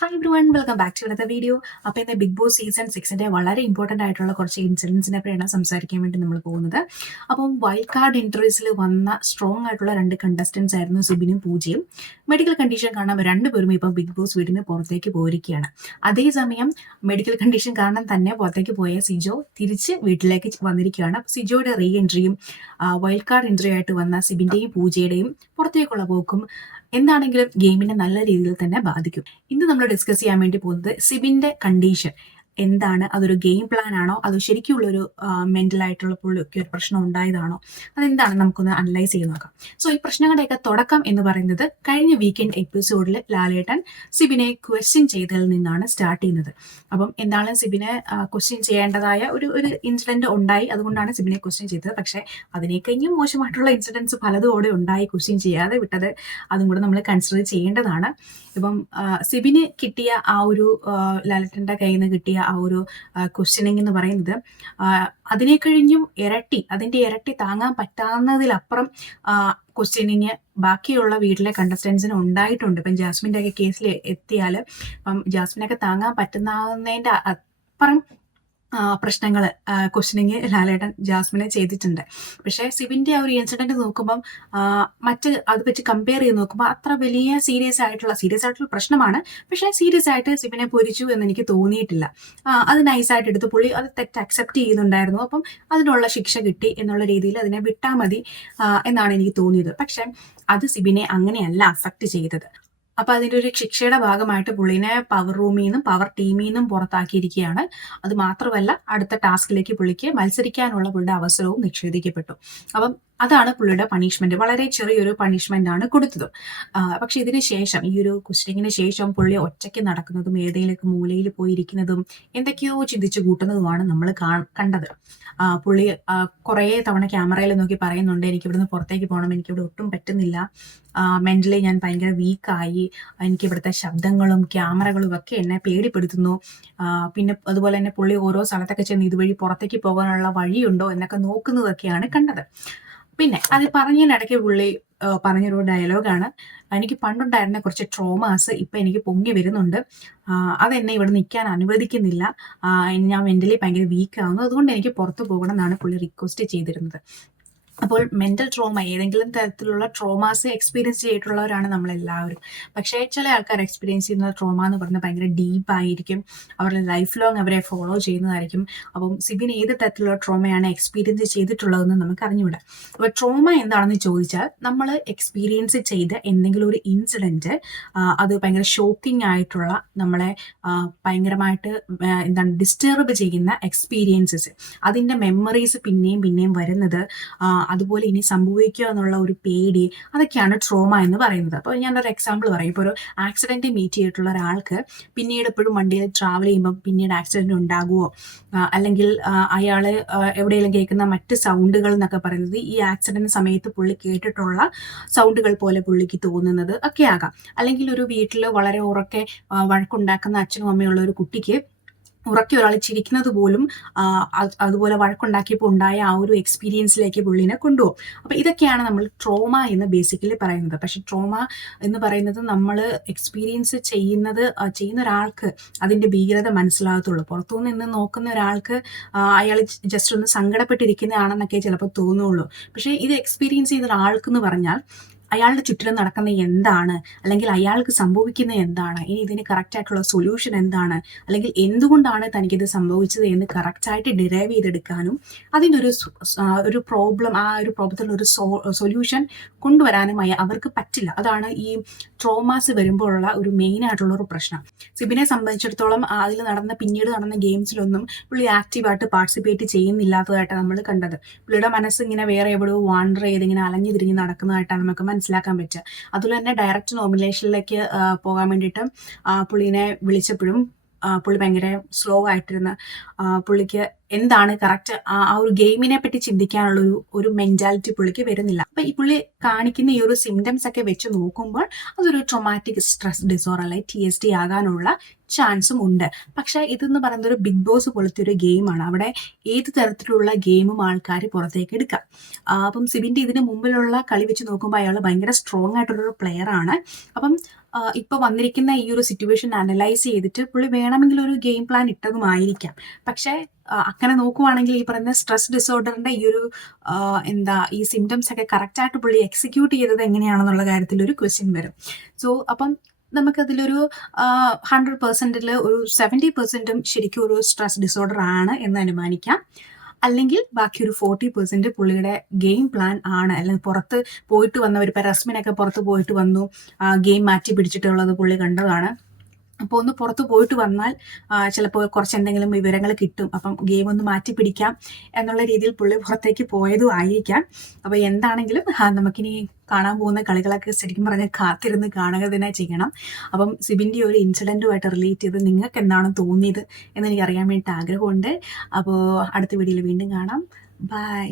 Hi everyone, welcome back to another video. അപ്പോൾ ഇന്ന് big boss season 6 വളരെ important ആയിട്ടുള്ള കുറച്ച് ഇൻസിഡൻസിനെ പറ്റിയാണ് സംസാരിക്കാൻ വേണ്ടി നമ്മൾ പോകുന്നത്. അപ്പം വൈൽഡ് കാർഡ് എൻട്രീസിൽ വന്ന സ്ട്രോങ് ആയിട്ടുള്ള രണ്ട് കണ്ടസ്റ്റൻസ് ആയിരുന്നു സിബിനും പൂജയും. മെഡിക്കൽ കണ്ടീഷൻ കാരണം രണ്ടുപേരും ഇപ്പം ബിഗ് ബോസ് വീടിന് പുറത്തേക്ക് പോയിരിക്കുകയാണ്. അതേസമയം മെഡിക്കൽ കണ്ടീഷൻ കാരണം തന്നെ പുറത്തേക്ക് പോയ സിജോ തിരിച്ച് വീട്ടിലേക്ക് വന്നിരിക്കുകയാണ്. സിജോയുടെ റീ എൻട്രിയും വൈൽഡ് കാർഡ് എൻട്രി ആയിട്ട് വന്ന സിബിൻ്റെയും പൂജയുടെയും പുറത്തേക്കുള്ള പോക്കും എന്താണെങ്കിലും ഗെയിമിനെ നല്ല രീതിയിൽ തന്നെ ബാധിക്കും. ഇന്ന് നമ്മൾ ഡിസ്കസ് ചെയ്യാൻ വേണ്ടി പോകുന്നത് സിബിന്റെ കണ്ടീഷൻ എന്താണ്, അതൊരു ഗെയിം പ്ലാൻ ആണോ, അത് ശരിക്കുള്ളൊരു മെന്റൽ ആയിട്ടുള്ള പുള്ളിയൊക്കെ ഒരു പ്രശ്നം ഉണ്ടായതാണോ, അതെന്താണ് നമുക്കൊന്ന് അനലൈസ് ചെയ്ത് നോക്കാം. സോ ഈ പ്രശ്നങ്ങളുടെയൊക്കെ തുടക്കം എന്ന് പറയുന്നത് കഴിഞ്ഞ വീക്കെൻഡ് എപ്പിസോഡിൽ ലാലേട്ടൻ സിബിനെ ക്വസ്റ്റ്യൻ ചെയ്തതിൽ നിന്നാണ് സ്റ്റാർട്ട് ചെയ്യുന്നത്. അപ്പം എന്താണ് സിബിനെ ക്വസ്റ്റ്യൻ ചെയ്യേണ്ടതായ ഒരു ഇൻസിഡന്റ് ഉണ്ടായി, അതുകൊണ്ടാണ് സിബിനെ ക്വസ്റ്റ്യൻ ചെയ്തത്. പക്ഷെ അതിനെ കഴിഞ്ഞും മോശമായിട്ടുള്ള ഇൻസിഡൻസ് പലതും അവിടെ ഉണ്ടായി, ക്വസ്റ്റ്യൻ ചെയ്യാതെ വിട്ടത് അതും കൂടെ നമ്മൾ കൺസിഡർ ചെയ്യേണ്ടതാണ്. ഇപ്പം സിബിന് കിട്ടിയ ആ ഒരു ലാലേട്ടൻ്റെ കയ്യിൽ നിന്ന് കിട്ടിയ ആ ഒരു ക്വസ്റ്റ്യനിങ് എന്ന് പറയുന്നത് അതിനെ കഴിഞ്ഞും അതിന്റെ ഇരട്ടി താങ്ങാൻ പറ്റാവുന്നതിലപ്പുറം ക്വസ്റ്റ്യനിങ് ബാക്കിയുള്ള വീട്ടിലെ കണ്ടസ്റ്റൻസിന് ഉണ്ടായിട്ടുണ്ട്. ഇപ്പം ജാസ്മിൻ്റെ ഒക്കെ കേസിൽ എത്തിയാൽ ഇപ്പം ജാസ്മിനൊക്കെ താങ്ങാൻ പറ്റുന്നതിൻ്റെ അപ്പുറം പ്രശ്നങ്ങൾ ക്വസ്റ്റ്യനിങ് ലാലേട്ടൻ ജാസ്മിനെ ചെയ്തിട്ടുണ്ട്. പക്ഷേ സിബിൻ്റെ ആ ഒരു ഇൻസിഡന്റ് നോക്കുമ്പം മറ്റ് അത് വെച്ച് കമ്പയർ ചെയ്ത് നോക്കുമ്പോൾ അത്ര വലിയ സീരിയസ് ആയിട്ടുള്ള പ്രശ്നമാണ്. പക്ഷേ സീരിയസ് ആയിട്ട് സിബിനെ പൊരിച്ചു എന്ന് എനിക്ക് തോന്നിയിട്ടില്ല. അത് നൈസായിട്ട് എടുത്ത് പുള്ളി അത് തെറ്റ് അക്സെപ്റ്റ് ചെയ്യുന്നുണ്ടായിരുന്നു. അപ്പം അതിനുള്ള ശിക്ഷ കിട്ടി എന്നുള്ള രീതിയിൽ അതിനെ വിട്ടാൽ മതി എന്നാണ് എനിക്ക് തോന്നിയത്. പക്ഷെ അത് സിബിനെ അങ്ങനെയല്ല അഫക്റ്റ് ചെയ്തത്. അപ്പൊ അതിന്റെ ഒരു ശിക്ഷയുടെ ഭാഗമായിട്ട് പുള്ളിനെ പവർ റൂമിൽ നിന്നും പവർ ടീമിൽ നിന്നും പുറത്താക്കിയിരിക്കുകയാണ്. അത് മാത്രമല്ല, അടുത്ത ടാസ്കിലേക്ക് പുള്ളിക്ക് മത്സരിക്കാനുള്ള പുള്ളിയുടെ അവസരവും നിഷേധിക്കപ്പെട്ടു. അപ്പം അതാണ് പുള്ളിയുടെ പണിഷ്മെന്റ്. വളരെ ചെറിയൊരു പണിഷ്മെന്റ് ആണ് കൊടുത്തത്. പക്ഷെ ഇതിന് ശേഷം, ഈ ഒരു ക്വസ്റ്റ്യനിങ്ങിന് ശേഷം പുള്ളി ഒറ്റയ്ക്ക് നടക്കുന്നതും ഏതെങ്കിലും മൂലയിൽ പോയിരിക്കുന്നതും എന്തൊക്കെയോ ചിന്തിച്ചു കൂട്ടുന്നതുമാണ് നമ്മൾ കണ്ടത്. പുള്ളി കുറേ തവണ ക്യാമറയിൽ നോക്കി പറയുന്നുണ്ട്, എനിക്ക് ഇവിടുന്ന് പുറത്തേക്ക് പോകണം, എനിക്കിവിടെ ഒട്ടും പറ്റുന്നില്ല, മെന്റലി ഞാൻ ഭയങ്കര വീക്കായി, എനിക്ക് ഇവിടുത്തെ ശബ്ദങ്ങളും ക്യാമറകളും ഒക്കെ എന്നെ പേടിപ്പെടുത്തുന്നു. പിന്നെ അതുപോലെ തന്നെ പുള്ളി ഓരോ സ്ഥലത്തൊക്കെ ചെന്ന് ഇതുവഴി പുറത്തേക്ക് പോകാനുള്ള വഴിയുണ്ടോ എന്നൊക്കെ നോക്കുന്നതൊക്കെയാണ് കണ്ടത്. പിന്നെ അത് പറഞ്ഞതിനിടയ്ക്ക് പുള്ളി പറഞ്ഞൊരു ഡയലോഗാണ്, എനിക്ക് പണ്ടുണ്ടായിരുന്ന കുറച്ച് ട്രോമാസ് ഇപ്പം എനിക്ക് പൊങ്ങി വരുന്നുണ്ട്, അതെന്നെ ഇവിടെ നിൽക്കാൻ അനുവദിക്കുന്നില്ല, ഞാൻ മെന്റലി ഭയങ്കര വീക്കാവുന്നു, അതുകൊണ്ട് എനിക്ക് പുറത്തു പോകണം എന്നാണ് പുള്ളി റിക്വസ്റ്റ് ചെയ്തിരുന്നത്. അപ്പോൾ മെന്റൽ ട്രോമ, ഏതെങ്കിലും തരത്തിലുള്ള ട്രോമാസ് എക്സ്പീരിയൻസ് ചെയ്തിട്ടുള്ളവരാണ് നമ്മളെല്ലാവരും. പക്ഷേ ചില ആൾക്കാർ എക്സ്പീരിയൻസ് ചെയ്യുന്ന ട്രോമ എന്ന് പറഞ്ഞാൽ ഭയങ്കര ഡീപ്പായിരിക്കും, അവരുടെ ലൈഫ് ലോങ് അവരെ ഫോളോ ചെയ്യുന്നതായിരിക്കും. അപ്പം സിബിൻ ഏത് തരത്തിലുള്ള ട്രോമയാണ് എക്സ്പീരിയൻസ് ചെയ്തിട്ടുള്ളതെന്ന് നമുക്ക് അറിഞ്ഞുകൂടാ. അപ്പോൾ ട്രോമ എന്താണെന്ന് ചോദിച്ചാൽ, നമ്മൾ എക്സ്പീരിയൻസ് ചെയ്ത എന്തെങ്കിലും ഒരു ഇൻസിഡൻറ്റ്, അത് ഭയങ്കര ഷോക്കിംഗ് ആയിട്ടുള്ള, നമ്മളെ ഭയങ്കരമായിട്ട് ഡിസ്റ്റർബ് ചെയ്യുന്ന എക്സ്പീരിയൻസസ്, അതിൻ്റെ മെമ്മറീസ് പിന്നെയും പിന്നെയും വരുന്നത്, അതുപോലെ ഇനി സംഭവിക്കുക എന്നുള്ള ഒരു പേടി, അതൊക്കെയാണ് ട്രോമ എന്ന് പറയുന്നത്. അപ്പോൾ ഞാനൊരു എക്സാമ്പിൾ പറയും. ഇപ്പോൾ ഒരു ആക്സിഡന്റ് മീറ്റ് ചെയ്തിട്ടുള്ള ഒരാൾക്ക് പിന്നീട് എപ്പോഴും വണ്ടിയിൽ ട്രാവൽ ചെയ്യുമ്പോൾ പിന്നീട് ആക്സിഡന്റ് ഉണ്ടാകുമോ, അല്ലെങ്കിൽ അയാൾ എവിടെയെങ്കിലും കേൾക്കുന്ന മറ്റ് സൗണ്ടുകൾ എന്നൊക്കെ പറയുന്നത് ഈ ആക്സിഡന്റ് സമയത്ത് പുള്ളി കേട്ടിട്ടുള്ള സൗണ്ടുകൾ പോലെ പുള്ളിക്ക് തോന്നുന്നത് ഒക്കെ ആകാം. അല്ലെങ്കിൽ ഒരു വീട്ടിൽ വളരെ ഉറക്കെ വഴക്കുണ്ടാക്കുന്ന അച്ഛനും അമ്മയുള്ള ഒരു കുട്ടിക്ക് ഉറക്കെ ഒരാൾ ചിരിക്കുന്നത് പോലും അതുപോലെ വഴക്കുണ്ടാക്കിയപ്പോൾ ഉണ്ടായ ആ ഒരു എക്സ്പീരിയൻസിലേക്ക് പുള്ളിനെ കൊണ്ടുപോകും. അപ്പോൾ ഇതൊക്കെയാണ് നമ്മൾ ട്രോമ എന്ന് ബേസിക്കലി പറയുന്നത്. പക്ഷെ ട്രോമ എന്ന് പറയുന്നത് നമ്മൾ എക്സ്പീരിയൻസ് ചെയ്യുന്ന ഒരാൾക്ക് അതിൻ്റെ ഭീകരത മനസ്സിലാകത്തുള്ളൂ. പുറത്തുനിന്ന് നോക്കുന്ന ഒരാൾക്ക് അയാൾ ജസ്റ്റ് ഒന്ന് സങ്കടപ്പെട്ടിരിക്കുന്നതാണെന്നൊക്കെ ചിലപ്പോൾ തോന്നുള്ളൂ. പക്ഷേ ഇത് എക്സ്പീരിയൻസ് ചെയ്യുന്ന ഒരാൾക്കെന്ന് പറഞ്ഞാൽ അയാളുടെ ചുറ്റിലും നടക്കുന്ന എന്താണ്, അല്ലെങ്കിൽ അയാൾക്ക് സംഭവിക്കുന്നത് എന്താണ്, ഇനി ഇതിന് കറക്റ്റായിട്ടുള്ള സൊല്യൂഷൻ എന്താണ്, അല്ലെങ്കിൽ എന്തുകൊണ്ടാണ് തനിക്കിത് സംഭവിച്ചത് എന്ന് കറക്റ്റായിട്ട് ഡിറൈവ് ചെയ്തെടുക്കാനും അതിൻ്റെ ഒരു പ്രോബ്ലം, ആ ഒരു പ്രോബ്ലത്തിലുള്ള ഒരു സൊല്യൂഷൻ കൊണ്ടുവരാനും അവർക്ക് പറ്റില്ല. അതാണ് ഈ ട്രോമാസ് വരുമ്പോഴുള്ള ഒരു മെയിൻ ആയിട്ടുള്ള ഒരു പ്രശ്നം. സിബിനെ സംബന്ധിച്ചിടത്തോളം അതിൽ പിന്നീട് നടന്ന ഗെയിംസിലൊന്നും പുള്ളി ആക്റ്റീവായിട്ട് പാർട്ടിസിപ്പേറ്റ് ചെയ്യുന്നില്ലാത്തതായിട്ടാണ് നമ്മൾ കണ്ടത്. പുള്ളിയുടെ മനസ്സ് ഇങ്ങനെ വേറെ എവിടെയോ വാണ്ടർ ചെയ്ത് ഇങ്ങനെ അലഞ്ഞു തിരിഞ്ഞ് നടക്കുന്നതായിട്ടാണ് നമുക്ക് മനസ്സിലാക്കാൻ പറ്റുക. അതുപോലെ തന്നെ ഡയറക്റ്റ് നോമിനേഷനിലേക്ക് പോകാൻ വേണ്ടിയിട്ട് പുള്ളിനെ വിളിച്ചപ്പോഴും പുള്ളി ഭയങ്കര സ്ലോ ആയിട്ടിരുന്ന, പുള്ളിക്ക് എന്താണ് കറക്റ്റ് ആ ഒരു ഗെയിമിനെ പറ്റി ചിന്തിക്കാനുള്ള ഒരു മെന്റാലിറ്റി പുള്ളിക്ക് വരുന്നില്ല. അപ്പൊ ഈ പുള്ളി കാണിക്കുന്ന ഈ ഒരു സിംറ്റംസ് ഒക്കെ വെച്ച് നോക്കുമ്പോൾ അതൊരു ട്രോമാറ്റിക് സ്ട്രെസ് ഡിസോർഡർ അല്ലെങ്കിൽ TSD ആകാനുള്ള ചാൻസും ഉണ്ട്. പക്ഷെ ഇതെന്ന് പറയുന്നത് ഒരു ബിഗ് ബോസ് പോലത്തെ ഒരു ഗെയിമാണ്. അവിടെ ഏത് തരത്തിലുള്ള ഗെയിമും ആൾക്കാർ പുറത്തേക്ക് എടുക്കാം. അപ്പം സിബിന്റെ ഇതിന് മുമ്പിലുള്ള കളി വെച്ച് നോക്കുമ്പോൾ അയാൾ ഭയങ്കര സ്ട്രോങ് ആയിട്ടുള്ളൊരു പ്ലെയർ ആണ്. അപ്പം ഇപ്പോൾ വന്നിരിക്കുന്ന ഈ ഒരു സിറ്റുവേഷൻ അനലൈസ് ചെയ്തിട്ട് പുള്ളി വേണമെങ്കിൽ ഒരു ഗെയിം പ്ലാൻ ഇട്ടതുമായിരിക്കാം. പക്ഷേ അങ്ങനെ നോക്കുവാണെങ്കിൽ ഈ പറയുന്ന സ്ട്രെസ് ഡിസോർഡറിന്റെ ഈ ഒരു ഈ സിംറ്റംസ് ഒക്കെ കറക്റ്റായിട്ട് പുള്ളി എക്സിക്യൂട്ട് ചെയ്തത് എങ്ങനെയാണെന്നുള്ള കാര്യത്തിൽ ഒരു ക്വസ്റ്റ്യൻ വരും. സോ അപ്പം നമുക്കതിലൊരു 100%ൽ ഒരു 70% ശരിക്കും ഒരു സ്ട്രെസ് ഡിസോർഡർ ആണ് എന്ന് അനുമാനിക്കാം. അല്ലെങ്കിൽ ബാക്കി ഒരു 40% പുള്ളിയുടെ ഗെയിം പ്ലാൻ ആണ്. അല്ലെങ്കിൽ പുറത്ത് പോയിട്ട് വന്നവർ ഇപ്പം റസ്മിനൊക്കെ പുറത്ത് പോയിട്ട് വന്നു, ഗെയിം മാറ്റി പിടിച്ചിട്ടുള്ളത് പുള്ളി കണ്ടതാണ്. അപ്പോൾ ഒന്ന് പുറത്ത് പോയിട്ട് വന്നാൽ ചിലപ്പോൾ കുറച്ച് എന്തെങ്കിലും വിവരങ്ങൾ കിട്ടും, അപ്പം ഗെയിം ഒന്ന് മാറ്റി പിടിക്കാം എന്നുള്ള രീതിയിൽ പുള്ളി പുറത്തേക്ക് പോയതും ആയിരിക്കാം. അപ്പോൾ എന്താണെങ്കിലും നമുക്കിനി കാണാൻ പോകുന്ന കളികളൊക്കെ ശരിക്കും പറഞ്ഞാൽ കാത്തിരുന്ന് കാണുക തന്നെ ചെയ്യണം. അപ്പം സിബിൻ്റെ ഒരു ഇൻസിഡൻറ്റുമായിട്ട് റിലേറ്റ് ചെയ്ത് നിങ്ങൾക്ക് എന്താണ് തോന്നിയത് എന്ന് എനിക്ക് അറിയാൻ വേണ്ടിയിട്ട് ആഗ്രഹമുണ്ട്. അപ്പോൾ അടുത്ത വീഡിയോയിൽ വീണ്ടും കാണാം. ബൈ.